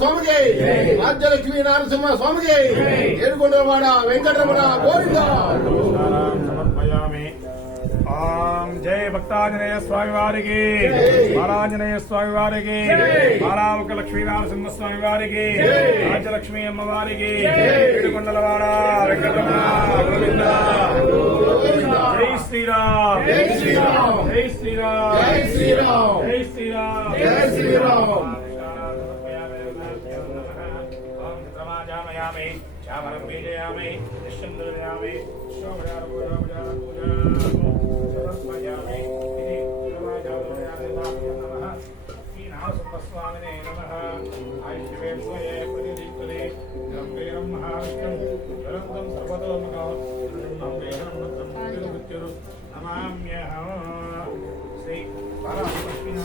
స్వామికి రాజ్యలక్ష్మీ నరసింహ స్వామికి ఏడుకొండలవాడ వెంకటరమణ గోవింద. జై భక్తాంజనేయ స్వామి వారికి, బాలాంజనేయ స్వామి వారికి, బాలాముఖ లక్ష్మీ నరసింహ స్వామి వారికి, రాజ్యలక్ష్మీ అమ్మవారికి, ఏడుకొండలవాడ వెంకటరమణ గోవింద. జై శ్రీరామ్, జై శ్రీరామ్, జై శ్రీరామ్, జై శ్రీరామ్, జై శ్రీరామ్, జై శ్రీరామ్. చామరం బీజయామి, నిశ్చంద్రయామి, సమర్పయామి. శ్రీనామస్వామినే నమః. ఆయుష్యేంద్రియే ప్రతిష్ఠితే గంభీరం మహావిష్ణుం జ్వలంతం సర్వతోముఖం మృత్యురు నమామ్యహం. శ్రీ పరమేశ్వర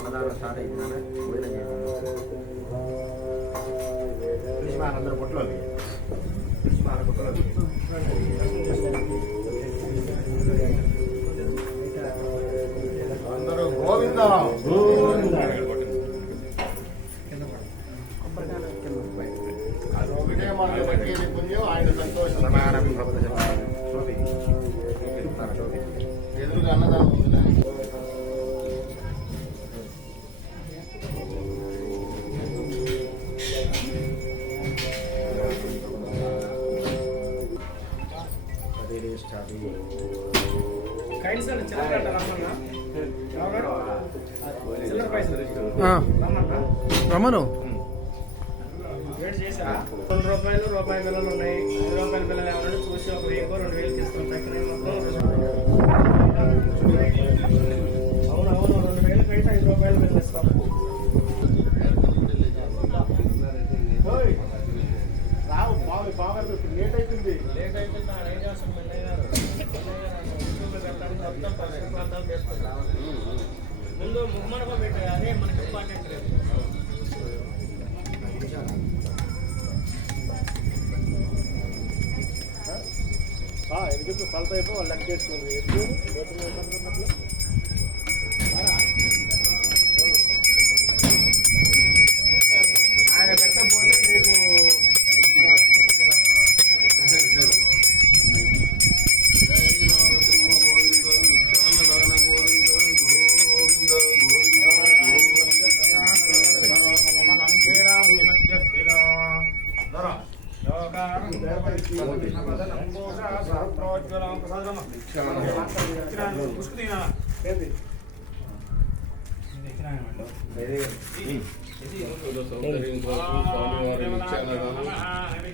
అన్నదానం స్టార్ట్ అయింది. అందరూ పొట్లో అందరూ గోవింద ఆయన సంతోషం ఎదురుగా అన్నదానం రమ్మను. రూపాయి పిల్లలు ఉన్నాయి. రూపాయల పిల్లలు ఎవరైనా చూసి ఒక 1000-2000 ఇస్తాం. అవునవును, 2000 కంటే 5 రూపాయలు పిల్లలు ఇస్తాం. రావు బాబు బాగా లేట్ అయిపోయింది. ఏం చేస్తాం? ముందు ముమ్మడగా పెట్టారు, అదే మనకి ఇంపార్టెంట్. ఎందుకు కొలత అయిపో వాళ్ళు లెక్క చేసుకుంది. ఎప్పుడు ఆయన పెట్టకపోతే నీకు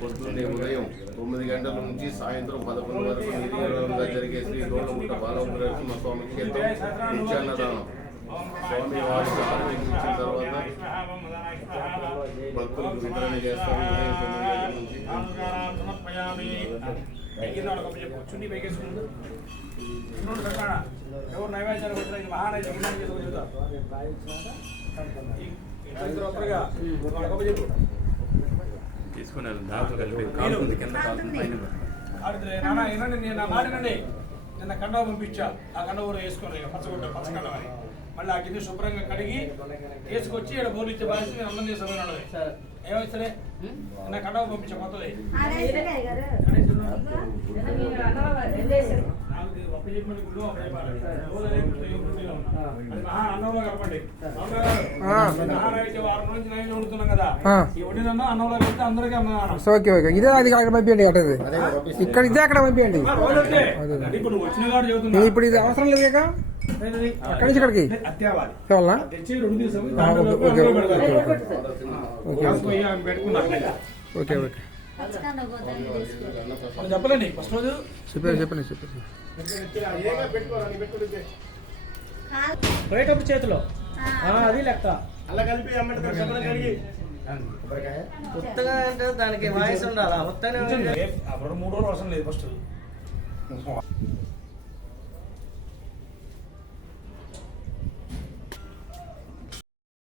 పొద్దున్నే ఉదయం 9 గంటల నుంచి సాయంత్రం 11 వరకు నిర్విఘ్నంగా జరిగే శ్రీ గోళముట్ట బాలముద్రసింహ స్వామి క్షేత్రం నిత్యాన్నదానం. స్వామి వారికి ఆరంభించిన తర్వాత భక్తులకు వితరణ చేస్తారు. ఉదయం 9 గంటల నుంచి ఎవరు నైవేద్యాలు పెట్టడానికి మహానైవేద్యం తీసుకున్నారు దాంట్లో కలిపి కాలుతుంది కింద కాలుతుంది పైన నాన్న ఏనండి నేను నా మాటనండి నిన్న కండవ పంపించా ఆ కండవ వేసుకుని పచ్చగొట్ట పచ్చకండవ అని మళ్ళీ ఆ కింద శుభ్రంగా కడిగి వేసుకొచ్చి ఇక్కడ బోర్లు ఇచ్చే బాధ్యత నేను అన్నం చేసే ఏమైతే సరే నిన్న కండవ పంపించా కొత్తది అన్నంలో కలపండి వారం నుంచి నైవేద్యం వండుతున్నాం కదా ఈ వండిన అన్నంలో కలిపితే అందరికీ అన్నం. ఓకే ఓకే ఇదే అది అక్కడ పంపించండి అటది ఇక్కడ ఇదే అక్కడ పంపించండి. ఇప్పుడు నువ్వు వచ్చిన కాదు చెబుతున్నా ఇప్పుడు ఇది అవసరం లేదు ఇక అక్కడి నుంచి ఇక్కడికి అత్యావాలి కావాలా? తెచ్చి 2 దివసం ఓకే ఓకే చెప్పలేండి ఫస్ట్ రోజు చెప్పండి చెప్పండి చెప్పండి. పోయేటప్పుడు చేతిలో అది లెక్క అలా కలిపి కడిగి కొత్తగా అంటే దానికి వాయిస్ ఉండాలా కొత్తగానే అప్పుడు 3 రోజులు అవసరం లేదు ఫస్ట్